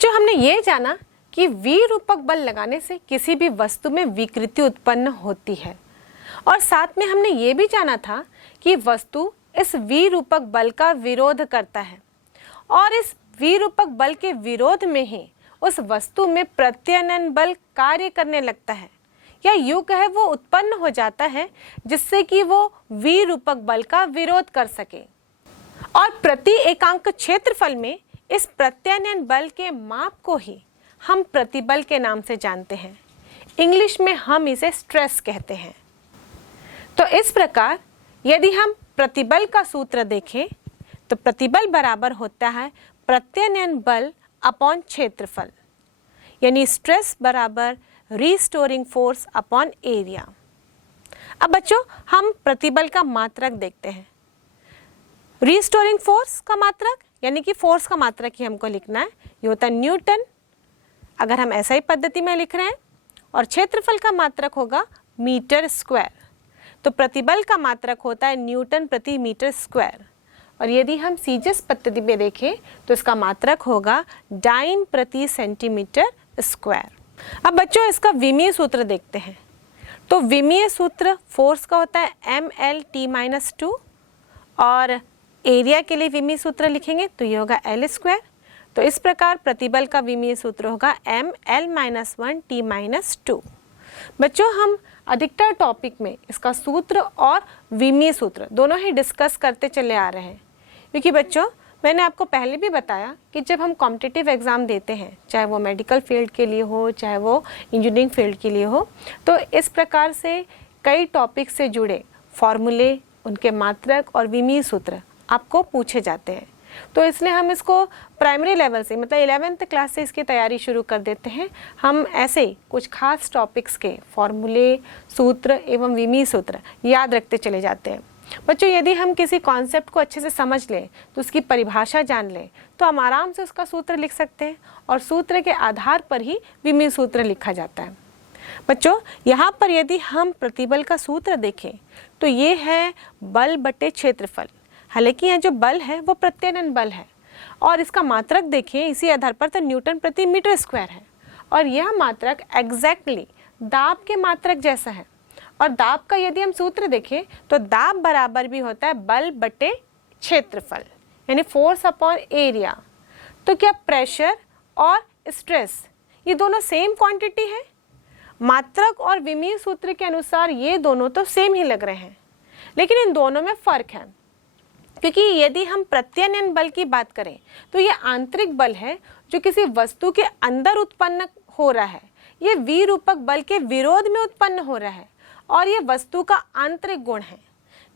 बच्चों, हमने ये जाना कि विरूपक बल लगाने से किसी भी वस्तु में विकृति उत्पन्न होती है और साथ में हमने ये भी जाना था कि वस्तु इस विरूपक बल का विरोध करता है और इस विरूपक बल के विरोध में ही उस वस्तु में प्रत्यानयन बल कार्य करने लगता है या यूं कहे वो उत्पन्न हो जाता है जिससे कि वो विरूपक बल का विरोध कर सके। और प्रति एकांक क्षेत्रफल में इस प्रत्यानयन बल के माप को ही हम प्रतिबल के नाम से जानते हैं। इंग्लिश में हम इसे स्ट्रेस कहते हैं। तो इस प्रकार यदि हम प्रतिबल का सूत्र देखें तो प्रतिबल बराबर होता है प्रत्यानयन बल अपॉन क्षेत्रफल, यानी स्ट्रेस बराबर रिस्टोरिंग फोर्स अपॉन एरिया। अब बच्चों, हम प्रतिबल का मात्रक देखते हैं। रिस्टोरिंग फोर्स का मात्रक यानी कि फोर्स का मात्रक ही हमको लिखना है, ये होता है न्यूटन अगर हम ऐसा ही पद्धति में लिख रहे हैं, और क्षेत्रफल का मात्रक होगा मीटर स्क्वायर। तो प्रतिबल का मात्रक होता है न्यूटन प्रति मीटर स्क्वायर, और यदि हम सीजस पद्धति में देखें तो इसका मात्रक होगा डाइन प्रति सेंटीमीटर स्क्वायर। अब बच्चों, इसका विमीय सूत्र देखते हैं। तो विमीय सूत्र फोर्स का होता है mL/t-2 और एरिया के लिए विमीय सूत्र लिखेंगे तो ये होगा L स्क्वायर। तो इस प्रकार प्रतिबल का विमीय सूत्र होगा mL-1t-2। बच्चों, हम अधिकतर टॉपिक में इसका सूत्र और विमीय सूत्र दोनों ही डिस्कस करते चले आ रहे हैं, क्योंकि बच्चों मैंने आपको पहले भी बताया कि जब हम कॉम्पिटिटिव एग्ज़ाम देते हैं, चाहे वो मेडिकल फील्ड के लिए हो चाहे वो इंजीनियरिंग फील्ड के लिए हो, तो इस प्रकार से कई टॉपिक से जुड़े फॉर्मूले, उनके मात्रक और विमीय सूत्र आपको पूछे जाते हैं। तो इसलिए हम इसको प्राइमरी लेवल से मतलब 11th क्लास से इसकी तैयारी शुरू कर देते हैं। हम ऐसे कुछ खास टॉपिक्स के फॉर्मूले, सूत्र एवं विमीय सूत्र याद रखते चले जाते हैं। बच्चों, यदि हम किसी कॉन्सेप्ट को अच्छे से समझ लें तो उसकी परिभाषा जान लें तो हम आराम से उसका सूत्र लिख सकते हैं और सूत्र के आधार पर ही विमीय सूत्र लिखा जाता है। बच्चों, यहाँ पर यदि हम प्रतिबल का सूत्र देखें तो ये है बल बटे क्षेत्रफल। हालांकि यहाँ जो बल है वो प्रत्यानयन बल है और इसका मात्रक देखें इसी आधार पर तो न्यूटन प्रति मीटर स्क्वायर है, और यह मात्रक एग्जैक्टली दाब के मात्रक जैसा है। और दाब का यदि हम सूत्र देखें तो दाब बराबर भी होता है बल बटे क्षेत्रफल, यानी फोर्स अपॉन एरिया। तो क्या प्रेशर और स्ट्रेस ये दोनों सेम क्वांटिटी है? मात्रक और विमीय सूत्र के अनुसार ये दोनों तो सेम ही लग रहे हैं, लेकिन इन दोनों में फर्क है। क्योंकि यदि हम प्रत्यानयन बल की बात करें तो ये आंतरिक बल है जो किसी वस्तु के अंदर उत्पन्न हो रहा है, ये विरूपक बल के विरोध में उत्पन्न हो रहा है और ये वस्तु का आंतरिक गुण है।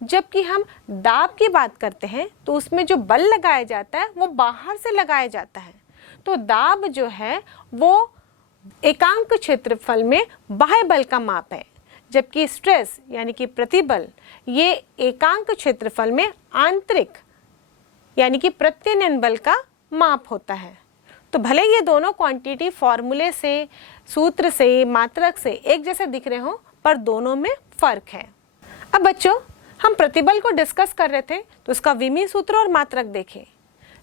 जबकि हम दाब की बात करते हैं तो उसमें जो बल लगाया जाता है वो बाहर से लगाया जाता है। तो दाब जो है वो एकांक क्षेत्रफल में बाह्य बल का माप है, जबकि स्ट्रेस यानी कि प्रतिबल ये एकांक क्षेत्रफल में आंतरिक यानी कि प्रत्यानयन बल का माप होता है। तो भले ये दोनों क्वांटिटी फॉर्मूले से, सूत्र से, मात्रक से एक जैसे दिख रहे हो, पर दोनों में फर्क है। अब बच्चों, हम प्रतिबल को डिस्कस कर रहे थे तो उसका विमीय सूत्र और मात्रक देखे,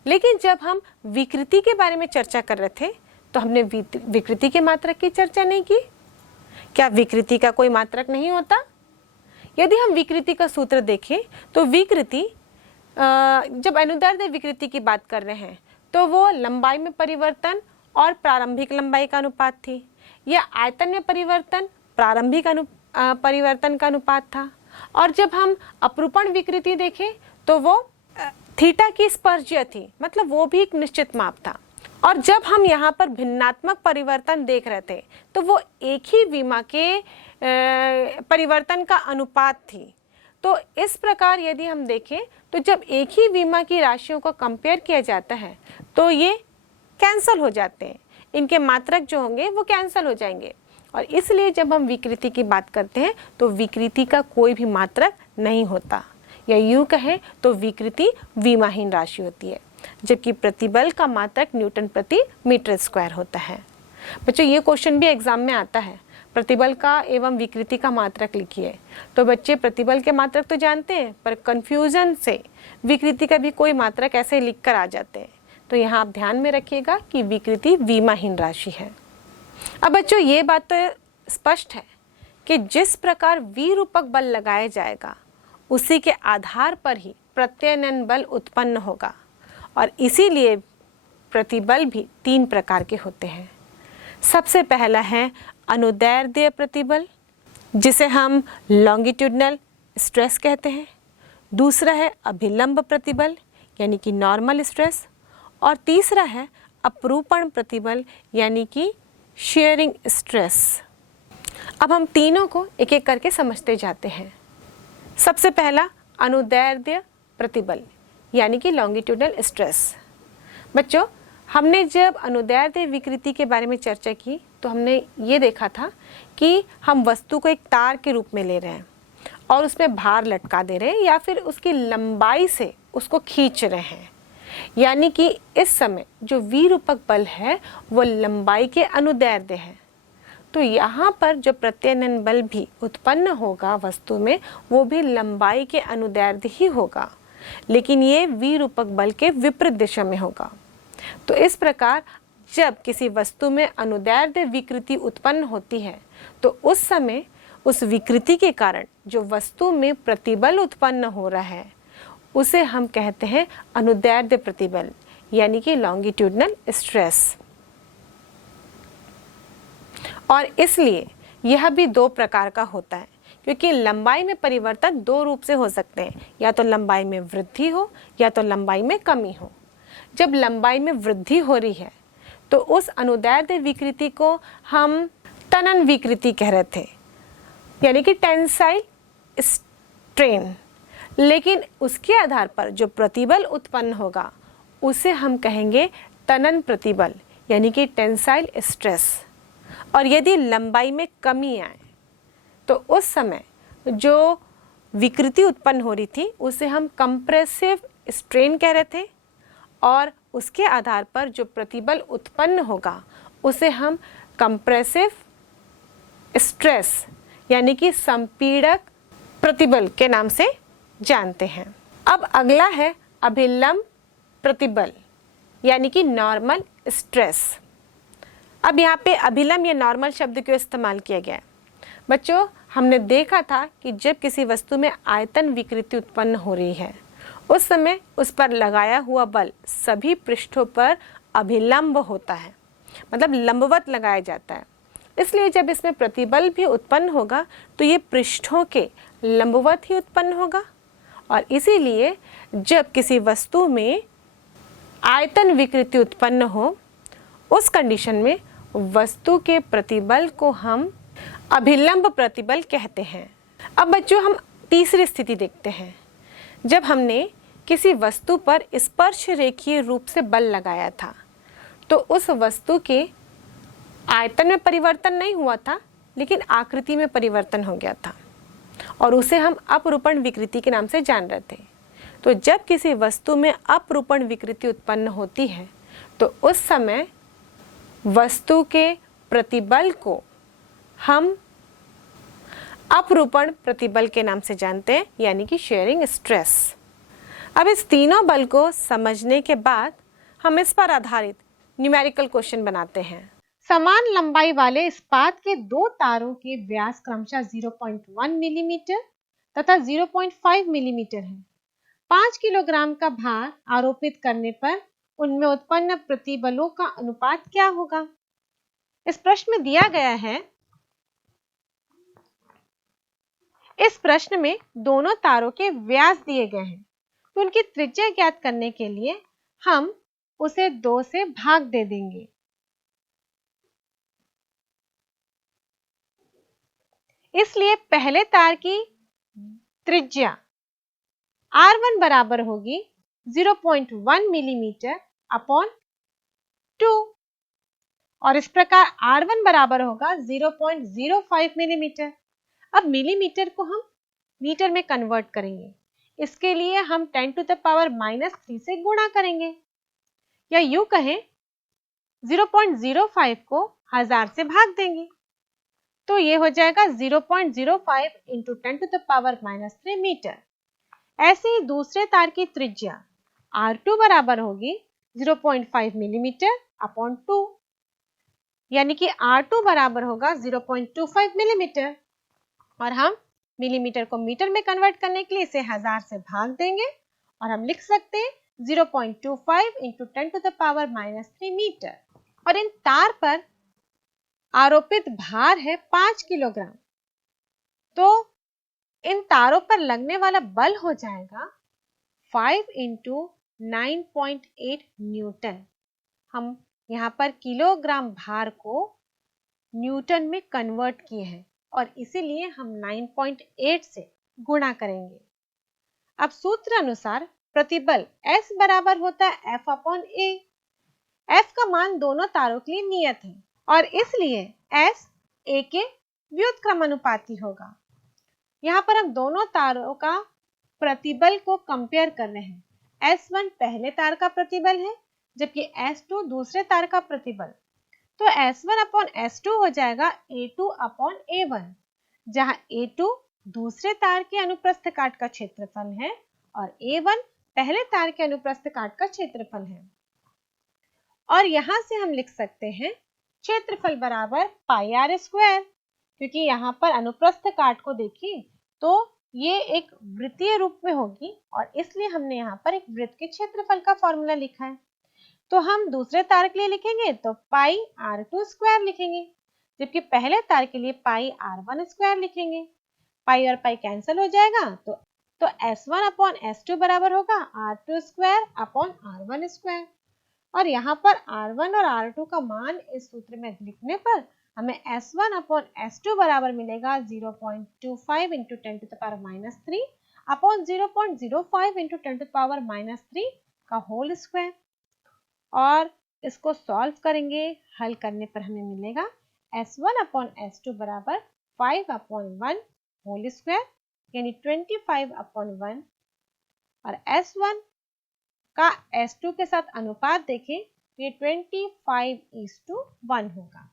लेकिन जब हम विकृति के बारे में चर्चा कर रहे थे तो हमने विकृति के मात्रक की चर्चा नहीं की। क्या विकृति का कोई मात्रक नहीं होता? यदि हम विकृति का सूत्र देखें तो विकृति, जब अनुदैर्ध्य विकृति की बात कर रहे हैं तो वो लंबाई में परिवर्तन और प्रारंभिक लंबाई का अनुपात थी, या आयतन में परिवर्तन प्रारंभिक परिवर्तन का अनुपात था। और जब हम अपरूपण विकृति देखें तो वो थीटा की स्पर्शीय थी, मतलब वो भी एक निश्चित माप था। और जब हम यहाँ पर भिन्नात्मक परिवर्तन देख रहे थे तो वो एक ही विमा के परिवर्तन का अनुपात थी। तो इस प्रकार यदि हम देखें तो जब एक ही विमा की राशियों को कंपेयर किया जाता है तो ये कैंसल हो जाते हैं, इनके मात्रक जो होंगे वो कैंसल हो जाएंगे। और इसलिए जब हम विकृति की बात करते हैं तो विकृति का कोई भी मात्रक नहीं होता, या यूँ कहें तो विकृति विमाहीन राशि होती है, जबकि प्रतिबल का मात्रक न्यूटन प्रति मीटर स्क्वायर होता है। बच्चों, ये क्वेश्चन भी एग्जाम में आता है, प्रतिबल का एवं विकृति का मात्रक लिखिए। तो बच्चे प्रतिबल के मात्रक तो जानते हैं, पर कंफ्यूजन से विकृति का भी कोई मात्रक ऐसे लिख कर आ जाते हैं। तो यहाँ आप ध्यान में रखिएगा कि विकृति विमाहीन राशि है। अब बच्चों ये बात तो स्पष्ट है कि जिस प्रकार वी रूपक बल लगाया जाएगा उसी के आधार पर ही प्रत्ययनयन बल उत्पन्न होगा, और इसीलिए प्रतिबल भी 3 प्रकार के होते हैं। सबसे पहला है अनुदैर्ध्य प्रतिबल, जिसे हम लॉन्गिट्यूडनल स्ट्रेस कहते हैं। दूसरा है अभिलंब प्रतिबल यानी कि नॉर्मल स्ट्रेस, और तीसरा है अपरूपण प्रतिबल यानी कि शेयरिंग स्ट्रेस। अब हम तीनों को एक एक करके समझते जाते हैं। सबसे पहला अनुदैर्ध्य प्रतिबल यानी कि लॉन्गिट्यूडनल स्ट्रेस। बच्चों, हमने जब अनुदैर्ध्य विकृति के बारे में चर्चा की तो हमने ये देखा था कि हम वस्तु को एक तार के रूप में ले रहे हैं और उसमें भार लटका दे रहे हैं या फिर उसकी लंबाई से उसको खींच रहे हैं, यानी कि इस समय जो वी रूपक बल है वो लंबाई के अनुदैर्ध्य है। तो यहाँ पर जो प्रत्ययनयन बल भी उत्पन्न होगा वस्तु में वो भी लंबाई के अनुदैर्ध्य ही होगा, लेकिन ये वी रूपक बल के विपरीत दिशा में होगा। तो इस प्रकार जब किसी वस्तु में अनुदैर्ध्य विकृति उत्पन्न होती है तो उस समय उस विकृति के कारण जो वस्तु में प्रतिबल उत्पन्न हो रहा है उसे हम कहते हैं अनुदैर्ध्य प्रतिबल यानी कि लॉन्गिट्यूडनल स्ट्रेस। और इसलिए यह भी 2 प्रकार का होता है, क्योंकि लंबाई में परिवर्तन 2 रूप से हो सकते हैं, या तो लंबाई में वृद्धि हो या तो लंबाई में कमी हो। जब लंबाई में वृद्धि हो रही है तो उस अनुदैर्ध्य विकृति को हम तनन विकृति कह रहे थे, यानी कि टेंसाइल स्ट्रेन, लेकिन उसके आधार पर जो प्रतिबल उत्पन्न होगा उसे हम कहेंगे तनन प्रतिबल यानी कि टेंसाइल स्ट्रेस। और यदि लंबाई में कमी आए तो उस समय जो विकृति उत्पन्न हो रही थी उसे हम कंप्रेसिव स्ट्रेन कह रहे थे, और उसके आधार पर जो प्रतिबल उत्पन्न होगा उसे हम कंप्रेसिव स्ट्रेस यानी कि संपीड़क प्रतिबल के नाम से जानते हैं। अब अगला है अभिलंब प्रतिबल यानी कि नॉर्मल स्ट्रेस। अब यहाँ पे अभिलंब या नॉर्मल शब्द क्यों इस्तेमाल किया गया है? बच्चों, हमने देखा था कि जब किसी वस्तु में आयतन विकृति उत्पन्न हो रही है उस समय उस पर लगाया हुआ बल सभी पृष्ठों पर अभिलंब होता है, मतलब लंबवत लगाया जाता है। इसलिए जब इसमें प्रतिबल भी उत्पन्न होगा तो ये पृष्ठों के लंबवत ही उत्पन्न होगा, और इसीलिए जब किसी वस्तु में आयतन विकृति उत्पन्न हो उस कंडीशन में वस्तु के प्रतिबल को हम अभिलंब प्रतिबल कहते हैं। अब बच्चों, हम तीसरी स्थिति देखते हैं। जब हमने किसी वस्तु पर स्पर्श रेखीय रूप से बल लगाया था तो उस वस्तु के आयतन में परिवर्तन नहीं हुआ था, लेकिन आकृति में परिवर्तन हो गया था, और उसे हम अपरूपण विकृति के नाम से जान रहे थे। तो जब किसी वस्तु में अपरूपण विकृति उत्पन्न होती है तो उस समय वस्तु के प्रतिबल को हम अपरूपण प्रतिबल के नाम से जानते हैं, यानी कि शेयरिंग स्ट्रेस। अब इस तीनों बल को समझने के बाद हम इस पर आधारित न्यूमेरिकल क्वेश्चन बनाते हैं। समान लंबाई वाले इस्पात के 2 तारों के व्यास क्रमशः 0.1 मिलीमीटर तथा 0.5 मिलीमीटर है। 5 किलोग्राम का भार आरोपित करने पर उनमें उत्पन्न प्रतिबलों का अनुपात क्या होगा? इस प्रश्न में दिया गया है। इस प्रश्न में दोनों तारों के व्यास दिए गए हैं, तो उनकी त्रिज्या ज्ञात करने के लिए हम उसे 2 से भाग दे देंगे। इसलिए पहले तार की त्रिज्या R1 बराबर होगी 0.1 मिलीमीटर अपॉन 2, और इस प्रकार R1 बराबर होगा 0.05 मिलीमीटर। अब मिलीमीटर को हम मीटर में कन्वर्ट करेंगे। इसके लिए हम 10 to the power -3 से गुणा करेंगे, या यूं कहें 0.05 को 1000 से भाग देंगे, तो ये हो जाएगा 0.05 into 10 to the power -3 metre. ऐसे ही दूसरे तार की त्रिज्या R2 बराबर होगी 0.5 मिलीमीटर अपॉन 2, यानी कि R2 बराबर होगा 0.25 मिलीमीटर। और हम मिलीमीटर को मीटर में कन्वर्ट करने के लिए इसे 1000 से भाग देंगे और हम लिख सकते हैं 0.25 इंटू 10⁻³ मीटर। और इन तार पर आरोपित भार है 5 किलोग्राम, तो इन तारों पर लगने वाला बल हो जाएगा 5 इंटू 9.8 न्यूटन। हम यहाँ पर किलोग्राम भार को न्यूटन में कन्वर्ट किए हैं और इसीलिए हम 9.8 से गुणा करेंगे। अब सूत्र अनुसार प्रतिबल S बराबर होता है F अपॉन A। F का मान दोनों तारों के लिए नियत है और इसलिए S A के व्युत्क्रमानुपाती होगा। यहाँ पर हम दोनों तारों का प्रतिबल को कंपेयर कर रहे हैं। S1 पहले तार का प्रतिबल है जबकि S2 दूसरे तार का प्रतिबल, तो S1 अपॉन S2 हो जाएगा A2 अपॉन A1, जहां A2 दूसरे तार के अनुप्रस्थ काट का क्षेत्रफल है और A1 पहले तार के अनुप्रस्थ काट का क्षेत्रफल है। और यहां से हम लिख सकते हैं क्षेत्रफल बराबर पाई आर स्क्वायर, क्योंकि यहाँ पर अनुप्रस्थ काट को देखिए तो ये एक वृत्तीय रूप में होगी और इसलिए हमने यहाँ पर एक वृत्त के क्षेत्रफल का फॉर्मूला लिखा है। तो हम दूसरे तार के लिए लिखेंगे तो पाई R2 स्क्वायर लिखेंगे, जबकि पहले तार के लिए पाई R1 स्क्वायर लिखेंगे। पाई और पाई कैंसिल हो जाएगा तो S1 अपॉन S2 बराबर होगा R2 square upon R1 square. और यहाँ पर R1 और R2 का मान इस सूत्र में लिखने पर हमें S1 अपॉन S2 बराबर मिलेगा 0.25 इंटू 10⁻³ अपॉन 0.05 इंटू 10⁻³ का होल स्क्वायर। और इसको सॉल्व करेंगे, हल करने पर हमें मिलेगा S1 अपॉन S2 बराबर 5 अपॉन 1 होल स्क्वायर यानी 25 अपॉन 1। और S1 का S2 के साथ अनुपात देखें तो ये 25:1 होगा।